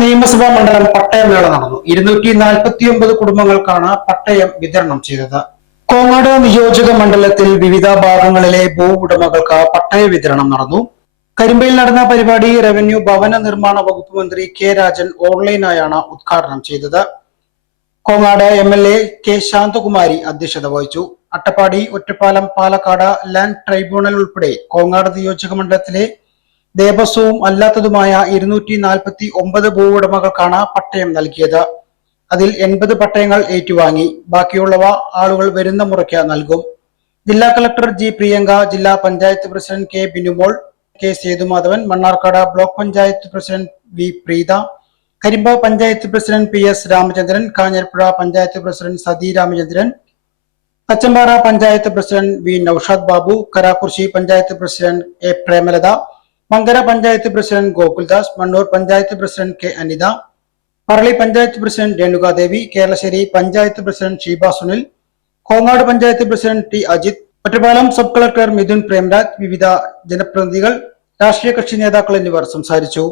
നിയമസഭാ മണ്ഡലം പട്ടയമേള നടന്നു. 249 കുടുംബങ്ങൾക്കാണ് പട്ടയം വിതരണം ചെയ്തത്. കോങ്ങാട് നിയോജക മണ്ഡലത്തിൽ വിവിധ ഭാഗങ്ങളിലെ ഭൂ ഉടമകൾക്ക് പട്ടയ വിതരണം നടന്നു. കരിമ്പയിൽ നടന്ന പരിപാടി റവന്യൂ ഭവന നിർമ്മാണ വകുപ്പ് മന്ത്രി കെ രാജൻ ഓൺലൈനായാണ് ഉദ്ഘാടനം ചെയ്തത്. കോങ്ങാട് MLA കെ ശാന്തകുമാരി അധ്യക്ഷത വഹിച്ചു. അട്ടപ്പാടി, ഒറ്റപ്പാലം, പാലക്കാട് ലാൻഡ് ട്രൈബ്യൂണൽ ഉൾപ്പെടെ കോങ്ങാട് നിയോജക മണ്ഡലത്തിലെ ദേവസ്വവും അല്ലാത്തതുമായ 249 ഭൂ ഉടമകൾക്കാണ് പട്ടയം നൽകിയത്. അതിൽ 80 പട്ടയങ്ങൾ ഏറ്റുവാങ്ങി. ബാക്കിയുള്ളവ ആളുകൾ വരുന്ന മുറയ്ക്ക് നൽകും. ജില്ലാ കളക്ടർ ജി പ്രിയങ്ക, ജില്ലാ panchayat president K Binumol, K Sethumadhavan, Mannarkkad block panchayat president V Preetha, Karimba panchayat president PS Ramachandran, Kanjirapuzha panchayat president Sathi Ramachandran, Thachampara panchayat president V Noushad Babu, Karakurissi panchayat president A Premalatha, Mankara panchayat president Gokuldas, Mannur panchayat president K Anitha, Parali panchayat president Renukadevi, Keralassery panchayat president Sheeba Sunil, Kongad panchayat president T Ajith, Ottapalam sub collector Mithun Premraj, വിവിധ ജനപ്രതിനിധികൾ, രാഷ്ട്രീയ കക്ഷി നേതാക്കൾ എന്നിവർ സംസാരിച്ചു.